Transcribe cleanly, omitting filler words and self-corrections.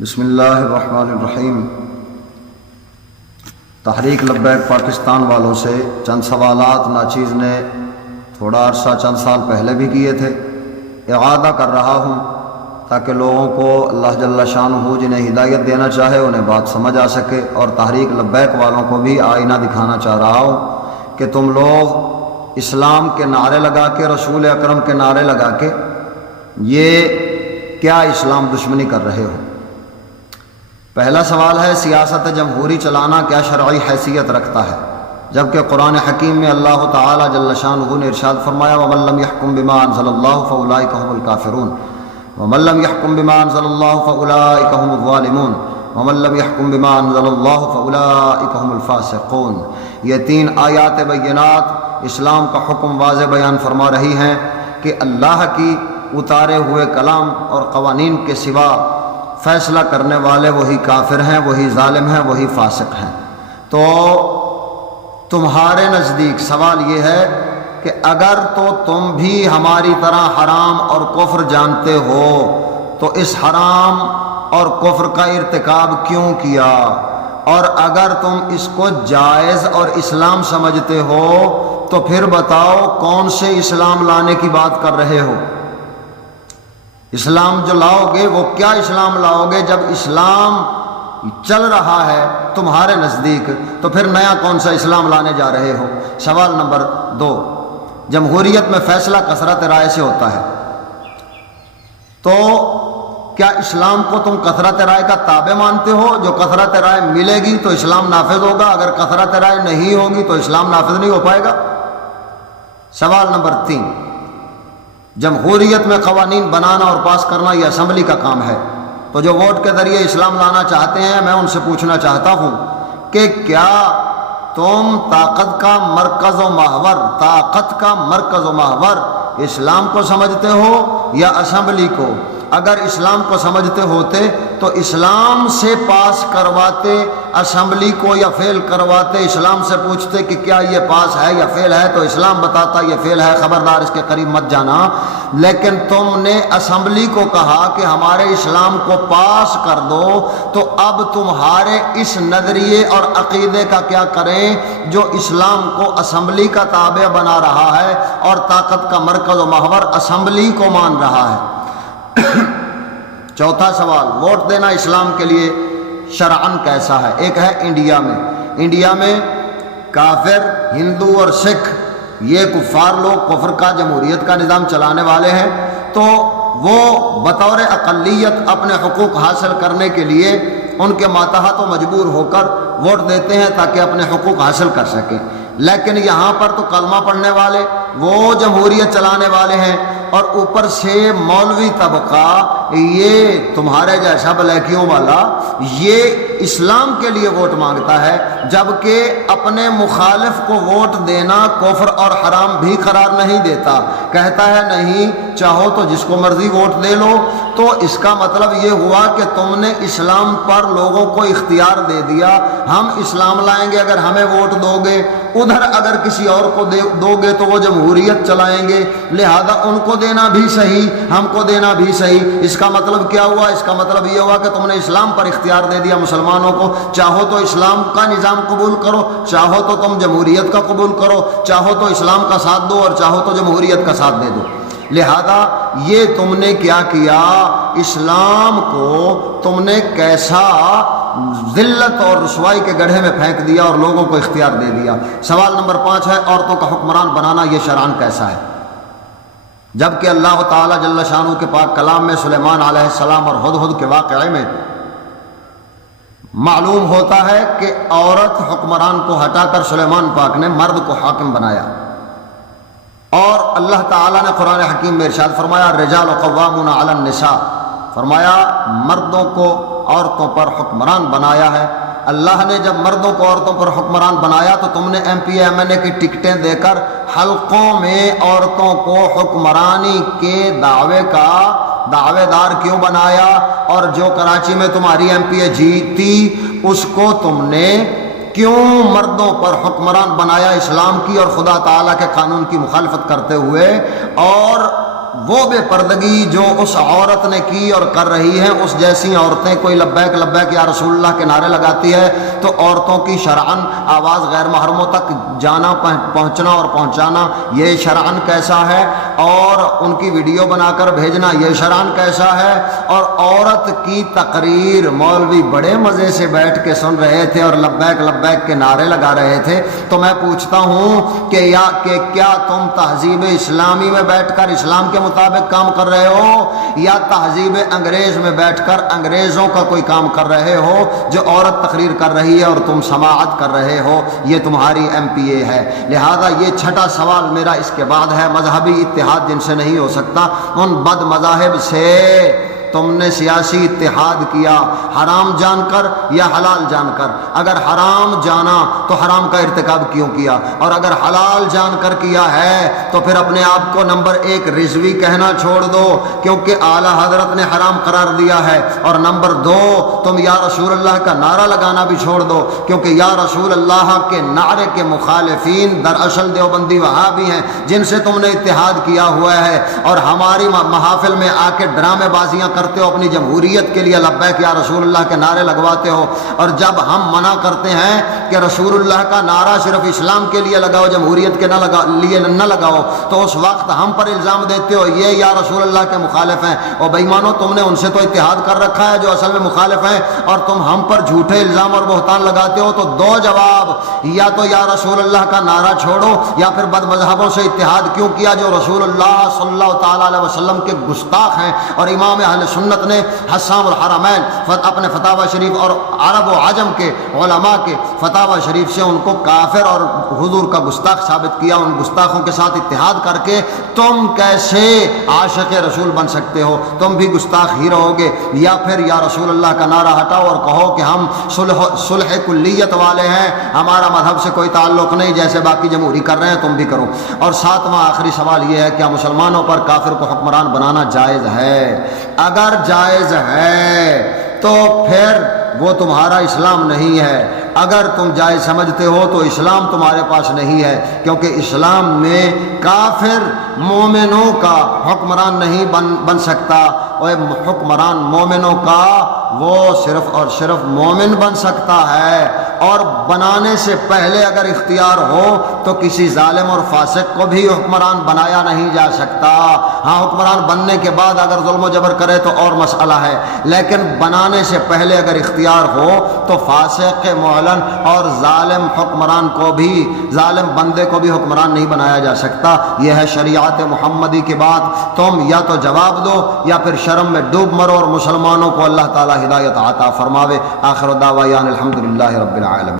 بسم اللہ الرحمن الرحیم۔ تحریک لبیک پاکستان والوں سے چند سوالات ناچیز نے تھوڑا عرصہ چند سال پہلے بھی کیے تھے، اعادہ کر رہا ہوں تاکہ لوگوں کو اللہ جل شانہ جنہیں ہدایت دینا چاہے انہیں بات سمجھ آ سکے، اور تحریک لبیک والوں کو بھی آئینہ دکھانا چاہ رہا ہوں کہ تم لوگ اسلام کے نعرے لگا کے، رسول اکرم کے نعرے لگا کے یہ کیا اسلام دشمنی کر رہے ہو۔ پہلا سوال ہے، سیاست جمہوری چلانا کیا شرعی حیثیت رکھتا ہے؟ جبکہ قرآن حکیم میں اللہ تعالی جل شانہ نے ارشاد فرمایا وَمَن لَّمْ يَحْكُم بِمَا أَنزَلَ اللَّهُ فَأُولَٰئِكَ هُمُ الْكَافِرُونَ وَمَن لَّمْ يَحْكُم بِمَا أَنزَلَ اللَّهُ فَأُولَٰئِكَ هُمُ الظَّالِمُونَ وَمَن لَّمْ يَحْكُم بِمَا أَنزَلَ اللَّهُ فَأُولَٰئِكَ هُمُ الْفَاسِقُونَ۔ یہ تین آیات بینات اسلام کا حکم واضح بیان فرما رہی ہیں کہ اللہ کی اتارے ہوئے کلام اور قوانین کے سوا فیصلہ کرنے والے وہی کافر ہیں، وہی ظالم ہیں، وہی فاسق ہیں۔ تو تمہارے نزدیک سوال یہ ہے کہ اگر تو تم بھی ہماری طرح حرام اور کفر جانتے ہو تو اس حرام اور کفر کا ارتکاب کیوں کیا، اور اگر تم اس کو جائز اور اسلام سمجھتے ہو تو پھر بتاؤ کون سے اسلام لانے کی بات کر رہے ہو۔ اسلام جو لاؤ گے وہ کیا اسلام لاؤ گے؟ جب اسلام چل رہا ہے تمہارے نزدیک تو پھر نیا کون سا اسلام لانے جا رہے ہو؟ سوال نمبر 2، جمہوریت میں فیصلہ کثرت رائے سے ہوتا ہے، تو کیا اسلام کو تم کثرت رائے کا تابع مانتے ہو؟ جو کثرت رائے ملے گی تو اسلام نافذ ہوگا، اگر کثرت رائے نہیں ہوگی تو اسلام نافذ نہیں ہو پائے گا۔ سوال نمبر 3، جمہوریت میں قوانین بنانا اور پاس کرنا یہ اسمبلی کا کام ہے، تو جو ووٹ کے ذریعے اسلام لانا چاہتے ہیں میں ان سے پوچھنا چاہتا ہوں کہ کیا تم طاقت کا مرکز و محور اسلام کو سمجھتے ہو یا اسمبلی کو؟ اگر اسلام کو سمجھتے ہوتے تو اسلام سے پاس کرواتے اسمبلی کو یا فیل کرواتے، اسلام سے پوچھتے کہ کیا یہ پاس ہے یا فیل ہے، تو اسلام بتاتا یہ فیل ہے، خبردار اس کے قریب مت جانا۔ لیکن تم نے اسمبلی کو کہا کہ ہمارے اسلام کو پاس کر دو، تو اب تمہارے اس نظریے اور عقیدے کا کیا کریں جو اسلام کو اسمبلی کا تابع بنا رہا ہے اور طاقت کا مرکز و محور اسمبلی کو مان رہا ہے۔ چوتھا سوال، ووٹ دینا اسلام کے لیے شرعاً کیسا ہے؟ ایک ہے انڈیا میں کافر، ہندو اور سکھ یہ کفار لوگ کفر کا، جمہوریت کا نظام چلانے والے ہیں، تو وہ بطور اقلیت اپنے حقوق حاصل کرنے کے لیے ان کے ماتحت و مجبور ہو کر ووٹ دیتے ہیں تاکہ اپنے حقوق حاصل کر سکیں۔ لیکن یہاں پر تو کلمہ پڑھنے والے وہ جمہوریت چلانے والے ہیں، اور اوپر سے مولوی طبقہ یہ تمہارے جیسا بلیکیوں والا یہ اسلام کے لیے ووٹ مانگتا ہے، جبکہ اپنے مخالف کو ووٹ دینا کفر اور حرام بھی قرار نہیں دیتا، کہتا ہے نہیں چاہو تو جس کو مرضی ووٹ دے لو۔ تو اس کا مطلب یہ ہوا کہ تم نے اسلام پر لوگوں کو اختیار دے دیا، ہم اسلام لائیں گے اگر ہمیں ووٹ دو گے، ادھر اگر کسی اور کو دو گے تو وہ جمہوریت چلائیں گے، لہذا ان کو دینا بھی صحیح ہم کو دینا بھی صحیح۔ اس کا مطلب کیا ہوا؟ اس کا مطلب یہ ہوا کہ تم نے اسلام پر اختیار دے دیا مسلمانوں کو، چاہو تو اسلام کا نظام قبول کرو، چاہو تو تم جمہوریت کا قبول کرو، چاہو تو اسلام کا ساتھ دو اور چاہو تو جمہوریت کا ساتھ دے دو۔ لہذا یہ تم نے کیا کیا؟ اسلام کو تم نے کیسا ذلت اور رسوائی کے گڑھے میں پھینک دیا اور لوگوں کو اختیار دے دیا۔ سوال نمبر 5 ہے، عورتوں کا حکمران بنانا یہ شرعاً کیسا ہے؟ جبکہ اللہ تعالی جل شانہ کے پاک کلام میں سلیمان علیہ السلام اور ہدہد کے واقعے میں معلوم ہوتا ہے کہ عورت حکمران کو ہٹا کر سلیمان پاک نے مرد کو حاکم بنایا، اور اللہ تعالیٰ نے قرآن حکیم میں ارشاد فرمایا الرجال قوامون علی النساء، فرمایا مردوں کو عورتوں پر حکمران بنایا ہے۔ اللہ نے جب مردوں کو عورتوں پر حکمران بنایا تو تم نے ایم پی ایم این اے کی ٹکٹیں دے کر حلقوں میں عورتوں کو حکمرانی کے دعوے دار کیوں بنایا؟ اور جو کراچی میں تمہاری ایم پی اے جیتی اس کو تم نے کیوں مردوں پر حکمران بنایا اسلام کی اور خدا تعالیٰ کے قانون کی مخالفت کرتے ہوئے؟ اور وہ بے پردگی جو اس عورت نے کی اور کر رہی ہیں، اس جیسی عورتیں، کوئی لبیک لبیک یا رسول اللہ کے نعرے لگاتی ہے تو عورتوں کی شرعاً آواز غیر محرموں تک جانا، پہنچنا اور پہنچانا، یہ شرعاً کیسا ہے؟ اور ان کی ویڈیو بنا کر بھیجنا، یہ شرعاً کیسا ہے؟ اور عورت کی تقریر مولوی بڑے مزے سے بیٹھ کے سن رہے تھے اور لبیک لبیک کے نعرے لگا رہے تھے۔ تو میں پوچھتا ہوں کہ کیا تم تہذیب اسلامی میں بیٹھ کر اسلام کے مطابق کام کر رہے ہو، یا تہذیب انگریز میں بیٹھ کر انگریزوں کا کوئی کام کر رہے ہو؟ جو عورت تقریر کر رہی ہے اور تم سماعت کر رہے ہو، یہ تمہاری ایم پی اے ہے۔ لہذا یہ چھٹا سوال میرا اس کے بعد ہے، مذہبی اتحاد جن سے نہیں ہو سکتا، ان بد مذاہب سے تم نے سیاسی اتحاد کیا، حرام جان کر یا حلال جان کر۔ اگر حرام جانا تو حرام کا ارتکاب کیوں کیا؟ اور اگر حلال جان کر کیا ہے تو پھر اپنے آپ کو نمبر 1 رضوی کہنا چھوڑ دو، کیونکہ اعلیٰ حضرت نے حرام قرار دیا ہے، اور نمبر 2 تم یا رسول اللہ کا نعرہ لگانا بھی چھوڑ دو، کیونکہ یا رسول اللہ کے نعرے کے مخالفین دراصل دیوبندی وہابی ہیں جن سے تم نے اتحاد کیا ہوا ہے، اور ہماری محافل میں آ کے ڈرامے بازیاں کرتے ہو، اپنی جمہوریت کے لیے لبیک یا رسول اللہ کے نعرے لگواتے ہو، اور جب ہم منع کرتے ہیں کہ رسول اللہ کا نعرہ صرف اسلام کے لیے لگاؤ، جمہوریت کے لیے نہ لگاؤ، تو اس وقت ہم پر الزام دیتے ہو یہ یا رسول اللہ کے مخالف ہیں۔ اور بے ایمانو، تم نے ان سے تو اتحاد کر رکھا ہے جو اصل میں مخالف ہیں، اور تم ہم پر جھوٹے الزام اور بہتان لگاتے ہو۔ تو 2 جواب، یا تو یا رسول اللہ کا نعرہ چھوڑو، یا پھر بد مذہبوں سے اتحاد کیوں کیا جو رسول اللہ صلی اللہ تعالیٰ علیہ وسلم کے گستاخ ہیں۔ اور امام اہل سنت نے حسام الحرمین اپنے فتاوی شریف اور عرب و عجم کے علماء کے فتاوی شریف سے ان کو کافر اور حضور کا گستاخ ثابت کیا۔ ان گستاخوں کے ساتھ اتحاد کر کے تم کیسے عاشق رسول بن سکتے ہو؟ تم بھی گستاخ ہی رہو گے۔ یا پھر یا رسول اللہ کا نعرہ ہٹاؤ اور کہو کہ ہم صلح کلیت والے ہیں، ہمارا مذہب سے کوئی تعلق نہیں، جیسے باقی جمہوری کر رہے ہیں تم بھی کرو۔ اور 7واں آخری سوال یہ ہے، کیا مسلمانوں پر کافر کو حکمران بنانا جائز ہے؟ اگر جائز ہے تو پھر وہ تمہارا اسلام نہیں ہے۔ اگر تم جائز سمجھتے ہو تو اسلام تمہارے پاس نہیں ہے، کیونکہ اسلام میں کافر مومنوں کا حکمران نہیں بن سکتا، اور حکمران مومنوں کا وہ صرف اور صرف مومن بن سکتا ہے، اور بنانے سے پہلے اگر اختیار ہو تو کسی ظالم اور فاسق کو بھی حکمران بنایا نہیں جا سکتا۔ ہاں، حکمران بننے کے بعد اگر ظلم و جبر کرے تو اور مسئلہ ہے، لیکن بنانے سے پہلے اگر اختیار ہو تو فاسق معلن اور ظالم حکمران کو بھی، ظالم بندے کو بھی حکمران نہیں بنایا جا سکتا۔ یہ ہے شریعت محمدی کی بات۔ تم یا تو جواب دو یا پھر شرم میں ڈوب مرو، اور مسلمانوں کو اللہ تعالی ہدایت عطا فرماوے۔ آخر دعوانا الحمدللہ رب العالمین۔